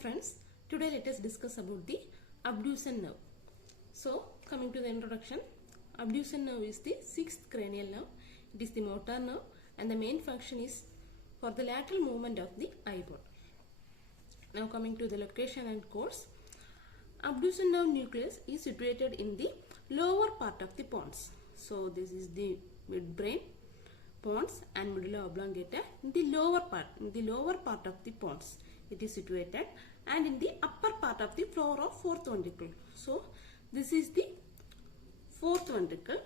friends, today let us discuss about the abducens nerve. So coming to the introduction, abducens nerve is the sixth cranial nerve. It is the motor nerve and the main function is for the lateral movement of the eyeball. Now coming to the location and course, abducens nerve nucleus is situated in the lower part of the pons. So this is the midbrain, pons and medulla oblongata in the lower part of the pons. It is situated and in the upper part of the floor of fourth ventricle. So this is the fourth ventricle.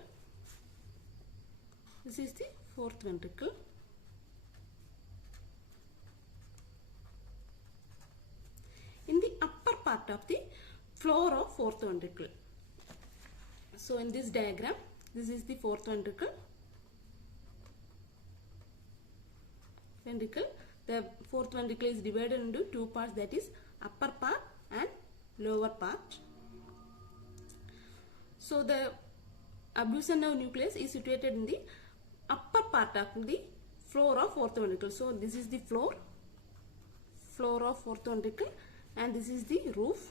This is the fourth ventricle. In the upper part of the floor of fourth ventricle. So in this diagram, this is the fourth ventricle. The fourth ventricle is divided into two parts, that is upper part and lower part. So the abducens nerve nucleus is situated in the upper part of the floor of fourth ventricle. So this is the floor of fourth ventricle and this is the roof,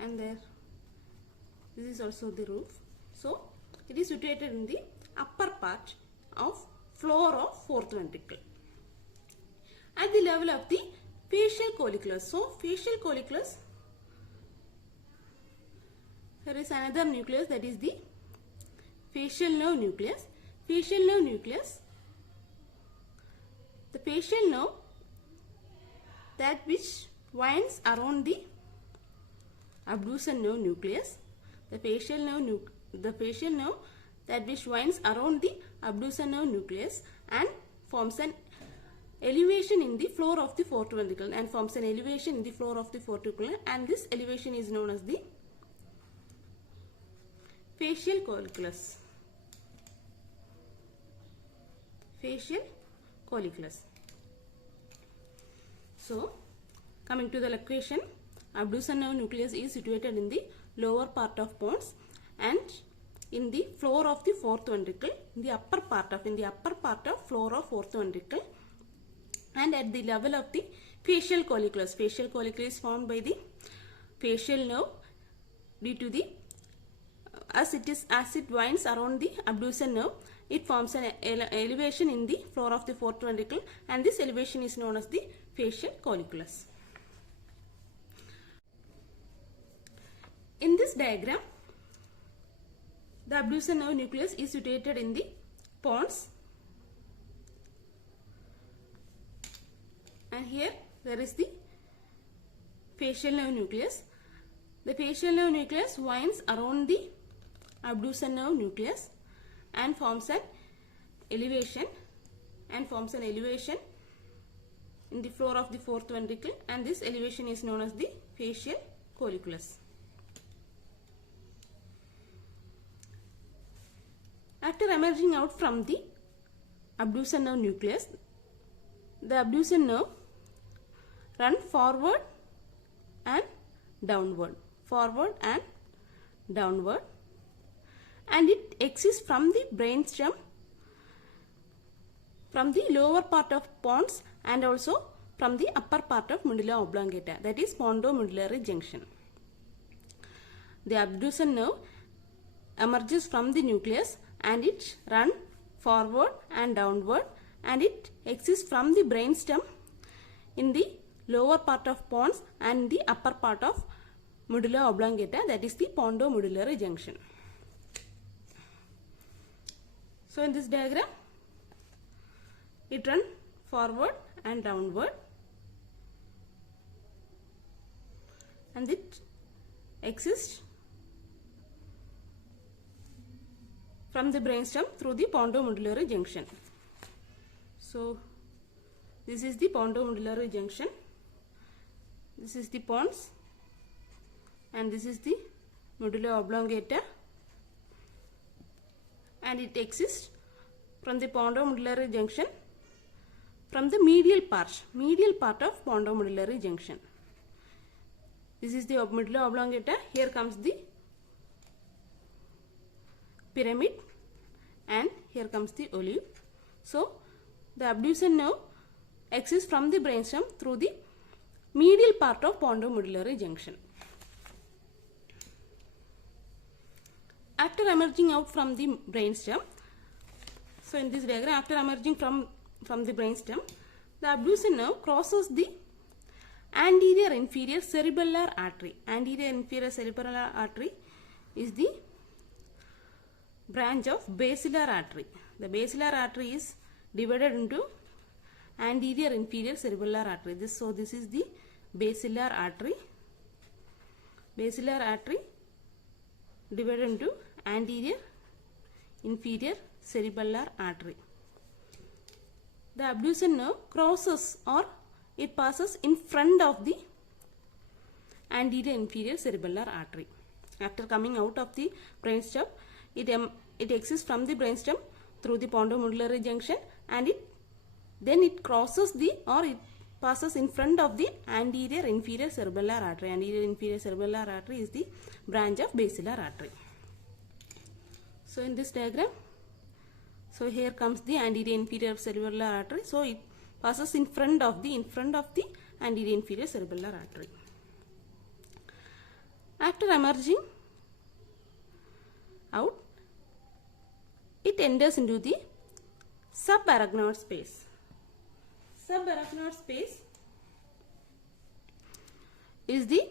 and there this is also the roof. So it is situated in the upper part of floor of fourth ventricle at the level of the facial colliculus. So facial colliculus, there is another nucleus, that is the facial nerve nucleus. Facial nerve nucleus, the facial nerve that which winds around the abducens nerve nucleus. The facial nerve that which winds around the abducens nerve nucleus and forms an elevation in the floor of the fourth ventricle and this elevation is known as the facial colliculus. Facial colliculus. So coming to the location, abducens nerve nucleus is situated in the lower part of pons and in the floor of the fourth ventricle, in the upper part of floor of fourth ventricle, and at the level of the facial colliculus. Facial colliculus is formed by the facial nerve due to the as it winds around the abducens nerve, it forms an elevation in the floor of the fourth ventricle and this elevation is known as the facial colliculus. In this diagram, the abducens nerve nucleus is situated in the pons and here there is the facial nerve nucleus. The facial nerve nucleus winds around the abducens nerve nucleus and forms an elevation in the floor of the fourth ventricle and this elevation is known as the facial colliculus. After emerging out from the abducens nerve nucleus, the abducens nerve run forward and downward, and it exists from the brainstem, from the lower part of pons and also from the upper part of medulla oblongata, that is pontomedullary junction. The abducens nerve emerges from the nucleus and it runs forward and downward and it exists from the brainstem in the lower part of pons and the upper part of medulla oblongata, that is the pontomedullary junction. So in this diagram, it runs forward and downward and it exists from the brainstem through the pontomedullary junction. So this is the pontomedullary junction, this is the pons and this is the medulla oblongata, and it exists from the pontomedullary junction from the medial part of pontomedullary junction. This is the medulla oblongata. Here comes the pyramid and here comes the olive. So the abducens nerve exits from the brainstem through the medial part of pontomedullary junction. After emerging out from the brainstem, so in this diagram, after emerging from the brainstem, the abducens nerve crosses the anterior inferior cerebellar artery. Anterior inferior cerebellar artery is the branch of basilar artery. The basilar artery is divided into anterior inferior cerebellar artery. So this is the basilar artery. Basilar artery divided into anterior inferior cerebellar artery. The abducens nerve crosses, or it passes in front of the anterior inferior cerebellar artery. After coming out of the brainstem, it exits from the brainstem through the pontomedullary junction, and then it crosses the, or it passes in front of the anterior inferior cerebellar artery. Anterior inferior cerebellar artery is the branch of basilar artery. So in this diagram, so here comes the anterior inferior cerebellar artery. So it passes in front of the anterior inferior cerebellar artery. After emerging out, it enters into the subarachnoid space. Subarachnoid space is the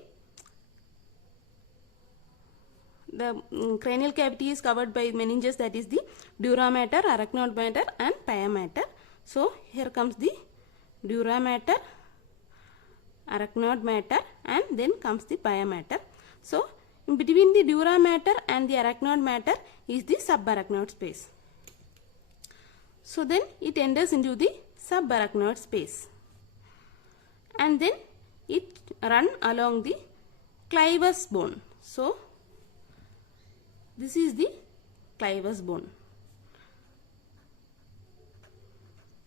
cranial cavity is covered by meninges, that is the dura mater, arachnoid mater and pia mater. So here comes the dura mater, arachnoid mater, and then comes the pia mater. So in between the dura mater and the arachnoid mater is the subarachnoid space. So then it enters into the subarachnoid space, and then it runs along the clivus bone. So this is the clivus bone.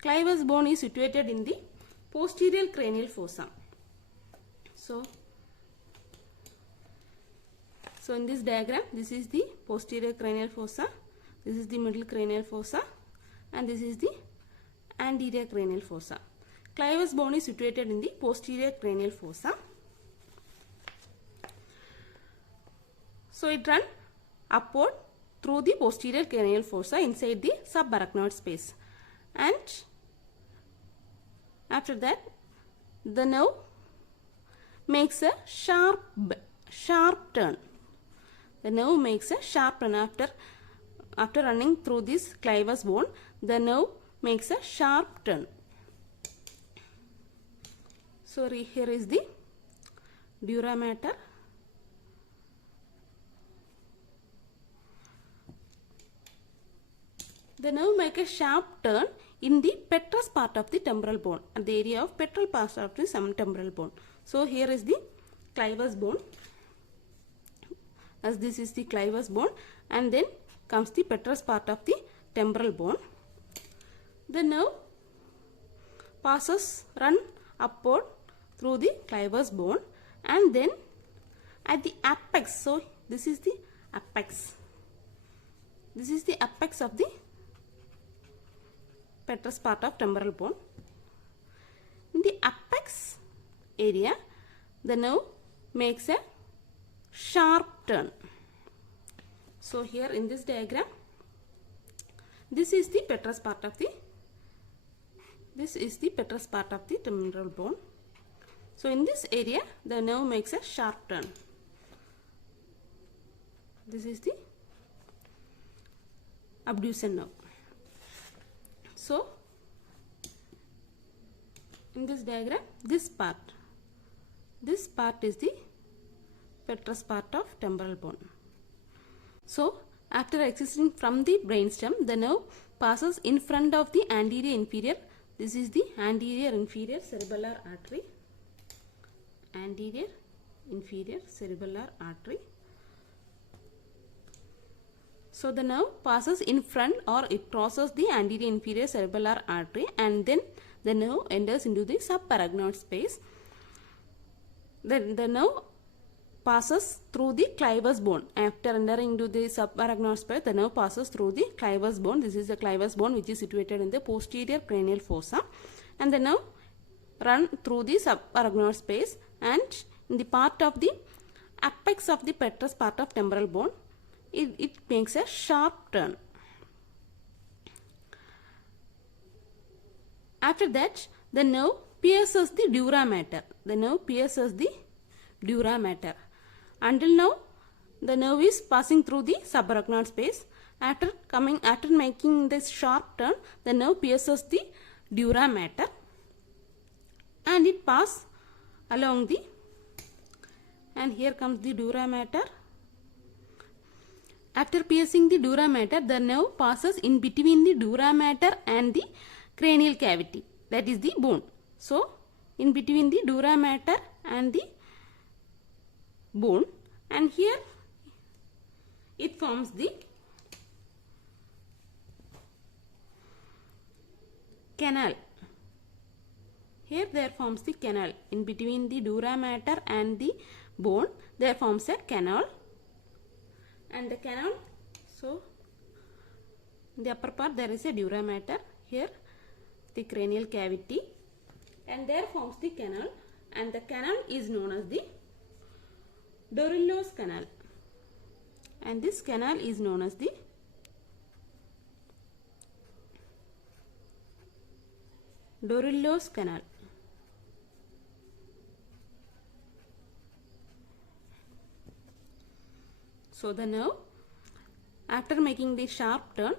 Clivus bone is situated in the posterior cranial fossa. So in this diagram, this is the posterior cranial fossa, this is the middle cranial fossa, and this is the anterior cranial fossa. Clivus bone is situated in the posterior cranial fossa. So it runs upward through the posterior cranial fossa inside the subarachnoid space, and after that the nerve makes a sharp turn. The nerve makes a sharp turn after running through this clivus bone. The nerve makes a sharp turn. So here is the dura mater, the nerve makes a sharp turn in the petrous part of the temporal bone, at the area of petral part of the temporal bone. So here is the clivus bone, as this is the clivus bone, and then comes the petrous part of the temporal bone. The nerve run upward through the clivus bone, and then at the apex, so this is the apex, this is the apex of the petrous part of temporal bone. In the apex area, the nerve makes a sharp turn. So here in this diagram, this is the petrous part of the temporal bone. So in this area, the nerve makes a sharp turn. This is the abducens nerve. So in this diagram, this part is the petrous part of temporal bone. So after exiting from the brainstem, the nerve passes in front of the anterior inferior. This is the anterior inferior cerebellar artery. Anterior inferior cerebellar artery. So the nerve passes in front, or it crosses the anterior inferior cerebellar artery, and then the nerve enters into the subarachnoid space. Then the nerve passes through the clivus bone. After entering into the subarachnoid space, the nerve passes through the clivus bone. This is the clivus bone which is situated in the posterior cranial fossa, and the nerve run through the subarachnoid space, and in the part of the apex of the petrous part of temporal bone, it makes a sharp turn. After that, the nerve pierces the dura mater. The nerve pierces the dura mater. Until now, the nerve is passing through the subarachnoid space. After making this sharp turn, the nerve pierces the dura mater, and it passes along the, and here comes the dura mater. After piercing the dura mater, the nerve passes in between the dura mater and the cranial cavity, that is the bone. So, in between the dura mater and the bone, and here it forms the canal. Here there forms the canal. In between the dura mater and the bone, there forms a canal. And the canal, so in the upper part there is a dura mater, here the cranial cavity, and there forms the canal, and the canal is known as the Dorillow's canal, and this canal is known as the Dorillow's canal. So the nerve, after making the sharp turn,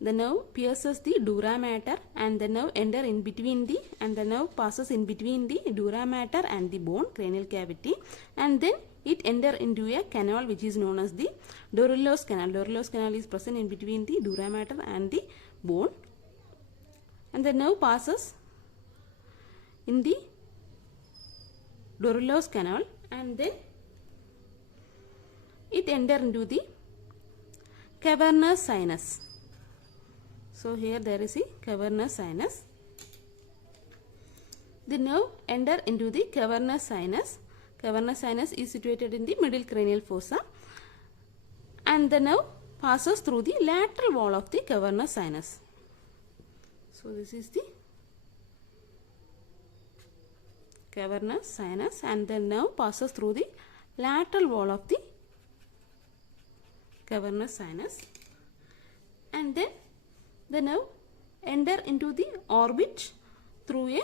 the nerve pierces the dura mater, and the nerve enter in between the, and the nerve passes in between the dura mater and the bone, cranial cavity, and then it enter into a canal which is known as the Dorillow's canal. Dorillow's canal is present in between the dura mater and the bone, and the nerve passes in the Dorillow's canal, and then it enter into the cavernous sinus. So here there is a cavernous sinus. The nerve enter into the cavernous sinus. Cavernous sinus is situated in the middle cranial fossa, and the nerve passes through the lateral wall of the cavernous sinus. So this is the cavernous sinus, and the nerve passes through the lateral wall of the cavernous sinus, and then the nerve enter into the orbit through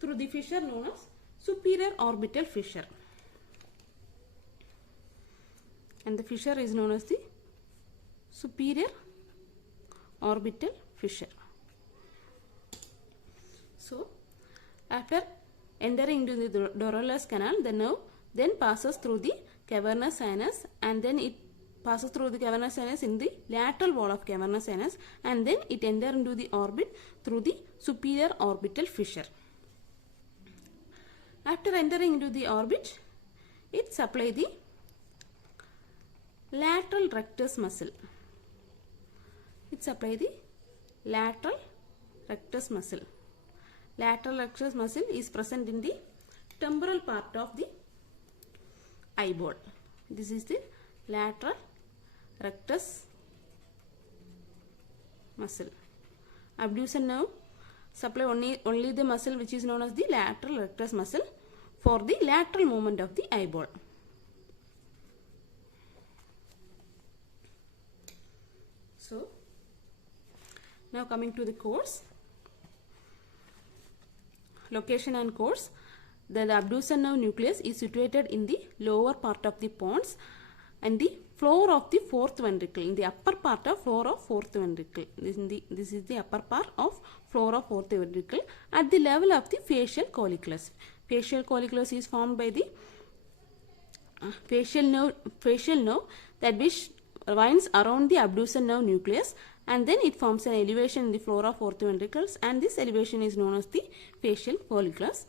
the fissure known as superior orbital fissure, and the fissure is known as the superior orbital fissure. So after entering into the Dorillow's canal, the nerve then passes through the cavernous sinus, and then it passes through the cavernous sinus in the lateral wall of cavernous sinus, and then it enters into the orbit through the superior orbital fissure. After entering into the orbit, it supplies the lateral rectus muscle. It supplies the lateral rectus muscle. Lateral rectus muscle is present in the temporal part of the eyeball. This is the lateral rectus muscle. Abducens nerve supply only the muscle which is known as the lateral rectus muscle for the lateral movement of the eyeball. So now coming to the course, location and course. The abducens nerve nucleus is situated in the lower part of the pons and the floor of the fourth ventricle, in the upper part of floor of fourth ventricle. This is the upper part of floor of fourth ventricle at the level of the facial colliculus. Facial colliculus is formed by the facial nerve that which winds around the abducens nerve nucleus, and then it forms an elevation in the floor of fourth ventricles, and this elevation is known as the facial colliculus.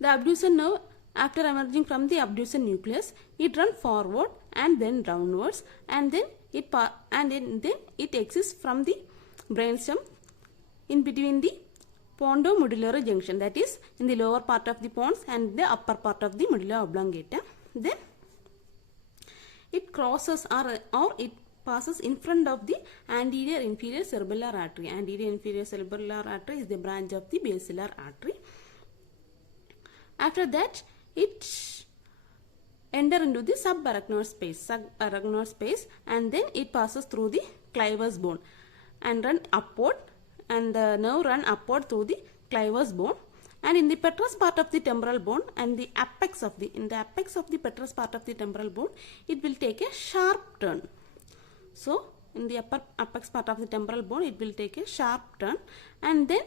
The abducens nerve, after emerging from the abducens nucleus, it runs forward and then downwards, and then it exists from the brainstem in between the pontomedullary junction, that is in the lower part of the pons and the upper part of the medulla oblongata. Then it crosses or it passes in front of the anterior inferior cerebellar artery. Anterior inferior cerebellar artery is the branch of the basilar artery. After that, it enter into the subarachnoid space, and then it passes through the clivus bone and run upward, and the nerve run upward through the clivus bone, and in the petrous part of the temporal bone and the apex of the petrous part of the temporal bone, it will take a sharp turn. So in the apex part of the temporal bone, it will take a sharp turn, and then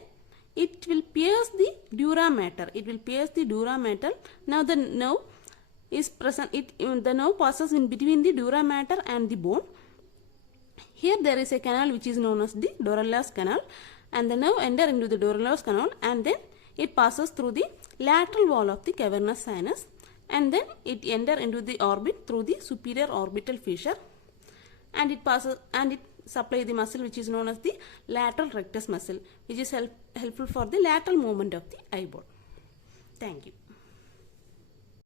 it will pierce the dura mater. Now the nerve is present. The nerve passes in between the dura mater and the bone. Here there is a canal which is known as the Dorellas canal, and the nerve enter into the Dorellas canal, and then it passes through the lateral wall of the cavernous sinus, and then it enter into the orbit through the superior orbital fissure, and it supply the muscle which is known as the lateral rectus muscle, which is helpful for the lateral movement of the eyeball. Thank you.